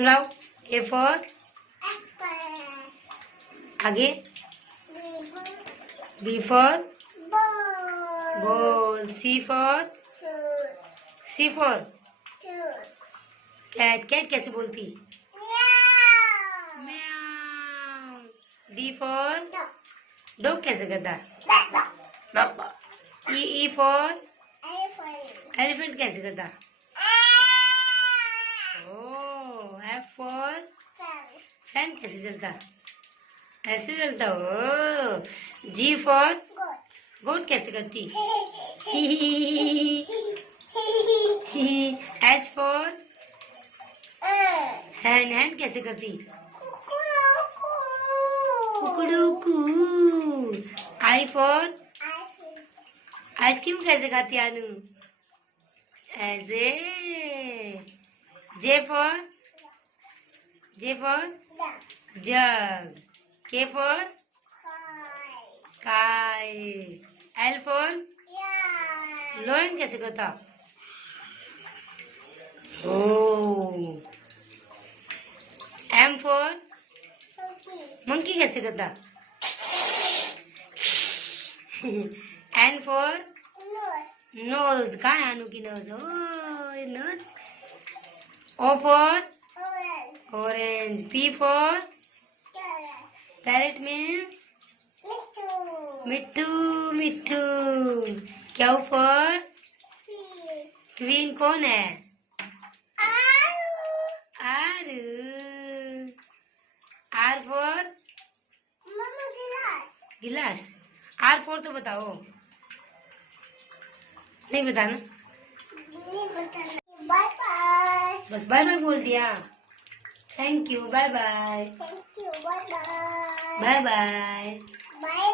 सुनाओ। A for आगे, B for ball, C for cat. Cat कैसे बोलती? म्याऊ। डी फॉर डॉग कैसे करता? ई फॉर एलिफेंट कैसे करता? ओ। एफ फॉर फैन कैसे चलता? ऐसे चलता हो। जी फॉर गोट कैसे करती? H for hen. हैन कैसे करती? कुकड़ूकू। आई फॉर आइसक्रीम कैसे खाती आलू? ऐसे। J for jug. K for kite. L for lion कैसे करता? ओ। एम फॉर मंकी कैसे करता? N for nose. कहाँ है अनु की नोज? ओ ये nose. O for orange. P for parrot means मिट्टू मिट्टू। क्यू फॉर क्वीन कौन है? आरू। आर फॉर गिलास। आर फॉर तो बताओ। नहीं बताना। Bye bye. बस बाय बाय बोल दिया। Thank you. Bye bye. Thank you. Bye bye. Bye bye. Bye